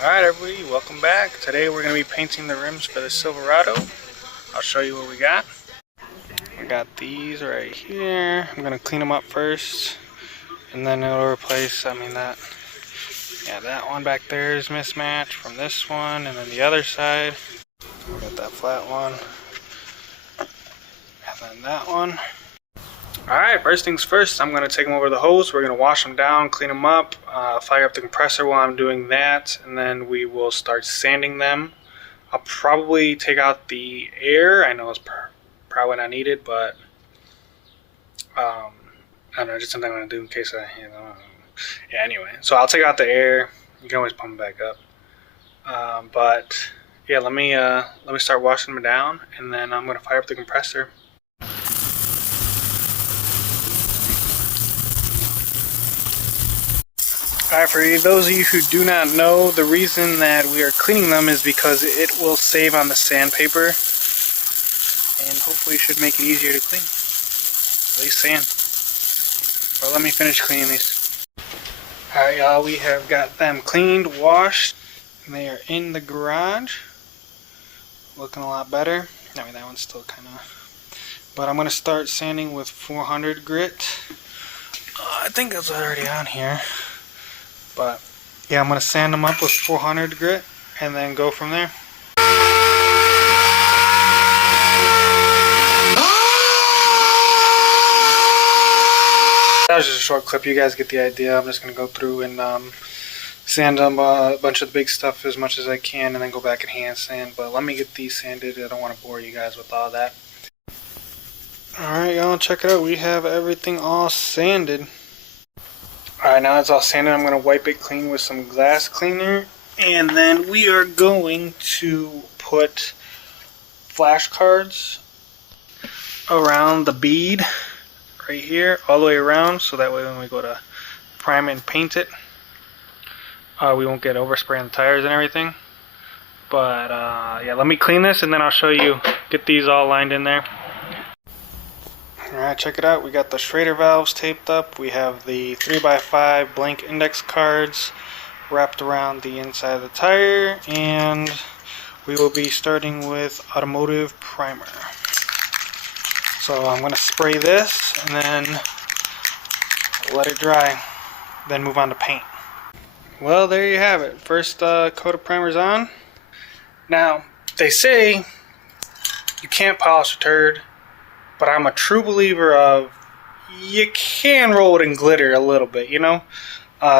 Alright everybody, welcome back. Today we're going to be painting the rims for the Silverado. I'll show you what we got. We got these right here. I'm going to clean them up first. And then it'll replace, that one back there is mismatched from this one. And then the other side, we got that flat one. And then that one. Alright, first things first, I'm going to take them over the hose. We're going to wash them down, clean them up, fire up the compressor while I'm doing that, and then we will start sanding them. I'll probably take out the air. I know it's probably not needed, but I don't know, just something I'm going to do in case yeah, anyway. So I'll take out the air. You can always pump it back up. But yeah, let me start washing them down, and then I'm going to fire up the compressor. Alright, for those of you who do not know, the reason that we are cleaning them is because it will save on the sandpaper and hopefully should make it easier to clean. At least sand. But let me finish cleaning these. Alright y'all, we have got them cleaned, washed, and they are in the garage. Looking a lot better. I mean, that one's still kind of... But I'm going to start sanding with 400 grit. I think it's already on here. But yeah, I'm going to sand them up with 400 grit and then go from there. That was just a short clip. You guys get the idea. I'm just going to go through and sand them a bunch of the big stuff as much as I can and then go back and hand sand. But let me get these sanded. I don't want to bore you guys with all that. Alright y'all, check it out. We have everything all sanded. Alright, now it's all sanded. I'm going to wipe it clean with some glass cleaner. And then we are going to put flashcards around the bead right here, all the way around, so that way when we go to prime and paint it, we won't get overspray on the tires and everything. But yeah, let me clean this and then I'll show you, get these all lined in there. Alright, check it out. We got the Schrader valves taped up. We have the 3x5 blank index cards wrapped around the inside of the tire. And we will be starting with automotive primer. So I'm going to spray this and then let it dry. Then move on to paint. Well, there you have it. First coat of primer's on. Now, they say you can't polish a turd. But I'm a true believer of you can roll it in glitter a little bit, you know.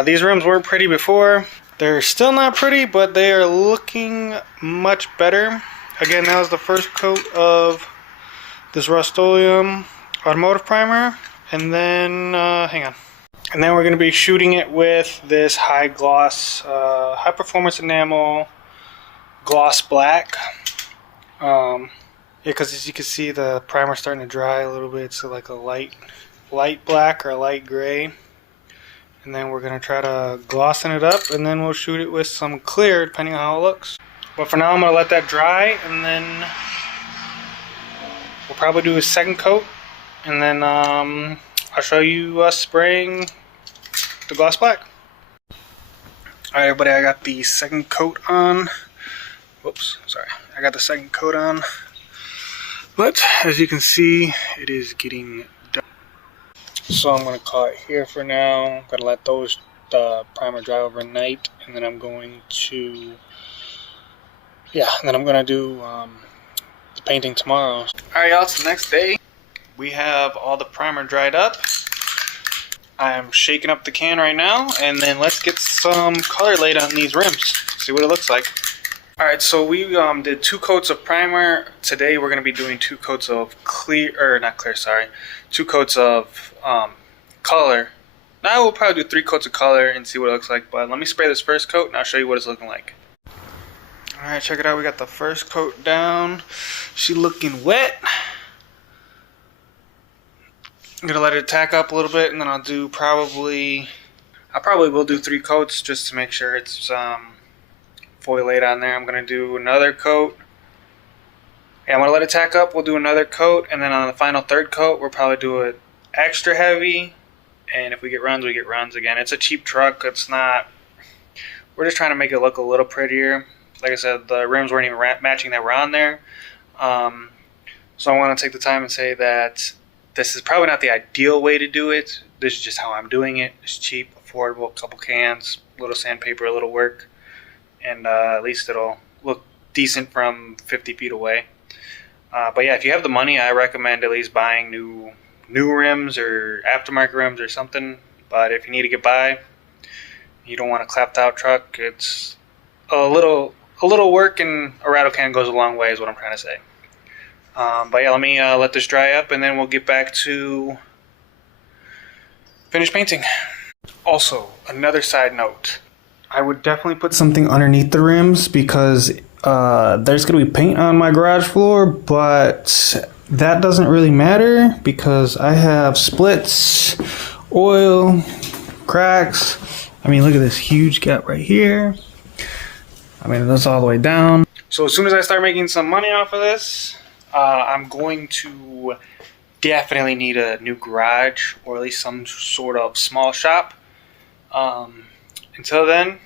These rims weren't pretty before. They're still not pretty, but they are looking much better. Again, that was the first coat of this Rust-Oleum automotive primer. And then, hang on. And then we're going to be shooting it with this high gloss, high performance enamel gloss black. Yeah, because as you can see, the primer's starting to dry a little bit. It's like a light black or a light gray. And then we're going to try to glossen it up, and then we'll shoot it with some clear, depending on how it looks. But for now, I'm going to let that dry, and then we'll probably do a second coat. And then I'll show you us spraying the gloss black. Alright, everybody, I got the second coat on. Whoops, sorry. I got the second coat on. But as you can see, it is getting done. So I'm going to call it here for now. I'm going to let those primer dry overnight, and then I'm going to, do the painting tomorrow. Alright y'all, it's the next day. We have all the primer dried up. I'm shaking up the can right now, and then let's get some color laid on these rims. See what it looks like. Alright, so we did 2 coats of primer. Today we're going to be doing 2 coats of two coats of color. Now we'll probably do 3 coats of color and see what it looks like, but let me spray this first coat and I'll show you what it's looking like. Alright, check it out. We got the first coat down. She's looking wet. I'm going to let it tack up a little bit, and then I probably will do 3 coats just to make sure it's fully laid on there. I'm going to do another coat. Yeah, I'm going to let it tack up. We'll do another coat, and then on the final 3rd coat, we'll probably do it extra heavy. And if we get runs, we get runs again. It's a cheap truck. It's not we're just trying to make it look a little prettier. Like I said, the rims weren't even matching that were on there. So I want to take the time and say that this is probably not the ideal way to do it. This is just how I'm doing it. It's cheap, affordable, a couple cans, a little sandpaper, a little work, and at least it'll look decent from 50 feet away. But yeah, if you have the money, I recommend at least buying new rims or aftermarket rims or something. But if you need to get by, you don't want a clapped out truck, it's a little work, and a rattle can goes a long way is what I'm trying to say. But yeah, let me let this dry up, and then we'll get back to finish painting. Also, another side note, I would definitely put something underneath the rims because there's going to be paint on my garage floor, but that doesn't really matter because I have splits, oil, cracks. I mean, look at this huge gap right here. I mean, that's all the way down. So as soon as I start making some money off of this, I'm going to definitely need a new garage or at least some sort of small shop. Until then,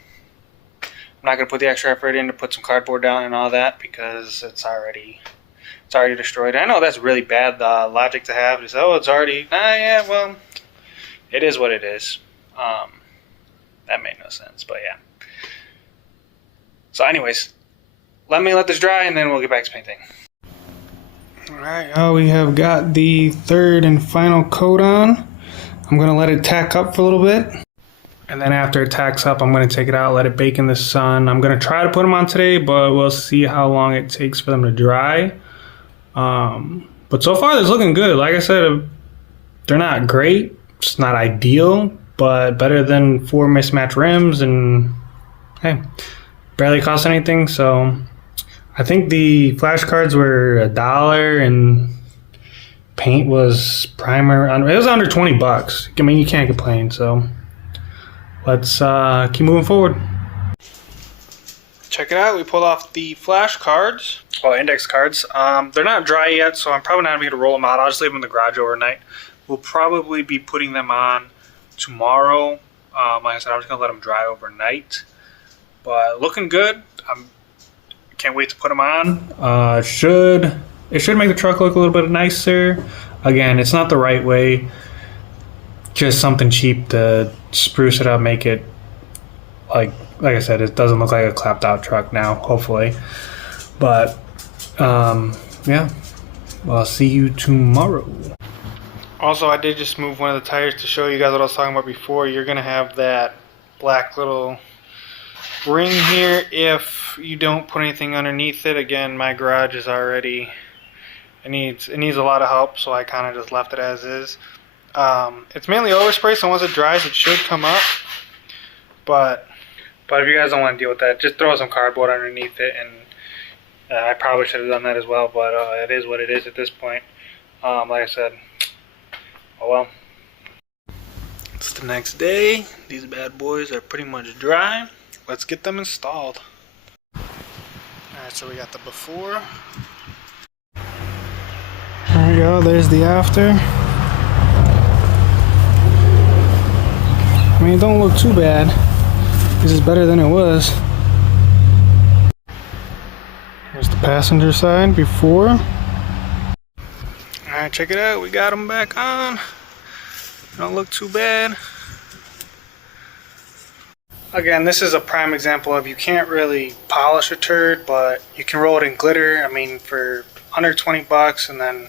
I'm not going to put the extra effort in to put some cardboard down and all that because it's already destroyed. I know that's really bad logic to have. Just, oh, it's already... yeah, well, it is what it is. That made no sense, but yeah. So anyways, let me let this dry and then we'll get back to painting. Alright, we have got the third and final coat on. I'm going to let it tack up for a little bit. And then after it tacks up, I'm going to take it out, let it bake in the sun. I'm going to try to put them on today, but we'll see how long it takes for them to dry. But so far, it's looking good. Like I said, they're not great. It's not ideal, but better than 4 mismatched rims. And hey, barely cost anything. So I think the flashcards were $1 and paint was primer. It was under 20 bucks. I mean, you can't complain. So let's keep moving forward. Check it out. We pulled off the flashcards. Well, index cards. They're not dry yet, so I'm probably not going to roll them out. I'll just leave them in the garage overnight. We'll probably be putting them on tomorrow. Like I said, I'm just going to let them dry overnight. But looking good. Can't wait to put them on. It should make the truck look a little bit nicer. Again, it's not the right way. Just something cheap to spruce it up, make it like I said, it doesn't look like a clapped out truck now, hopefully. But yeah, well, I'll see you tomorrow. Also, I did just move one of the tires to show you guys what I was talking about before. You're gonna have that black little ring here if you don't put anything underneath it. Again, my garage is already, it needs a lot of help, so I kind of just left it as is. It's mainly overspray, so once it dries it should come up, but if you guys don't want to deal with that, just throw some cardboard underneath it. And I probably should have done that as well, but it is what it is at this point. Like I said, oh well. It's the next day. These bad boys are pretty much dry. Let's get them installed. Alright, so we got the before. There we go, there's the after. I mean, it don't look too bad. This is better than it was. Here's the passenger side before. Alright, check it out. We got them back on. Don't look too bad. Again, this is a prime example of you can't really polish a turd, but you can roll it in glitter. I mean, for under 20 bucks, and then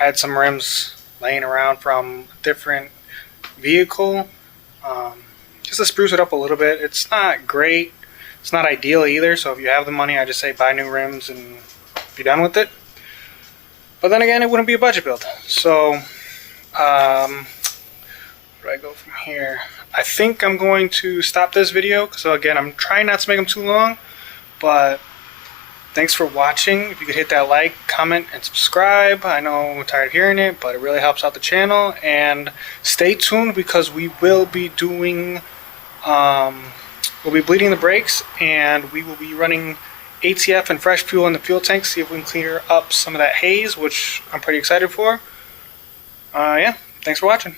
I had some rims laying around from a different vehicle. Just to spruce it up a little bit. It's not great. It's not ideal either, so if you have the money, I just say buy new rims and be done with it. But then again, it wouldn't be a budget build. So, where do I go from here? I think I'm going to stop this video. So again, I'm trying not to make them too long, but thanks for watching. If you could hit that like, comment, and subscribe. I know I'm tired of hearing it, but it really helps out the channel. And stay tuned because we will be doing, we'll be bleeding the brakes, and we will be running ATF and fresh fuel in the fuel tank, see if we can clear up some of that haze, which I'm pretty excited for. Yeah, thanks for watching.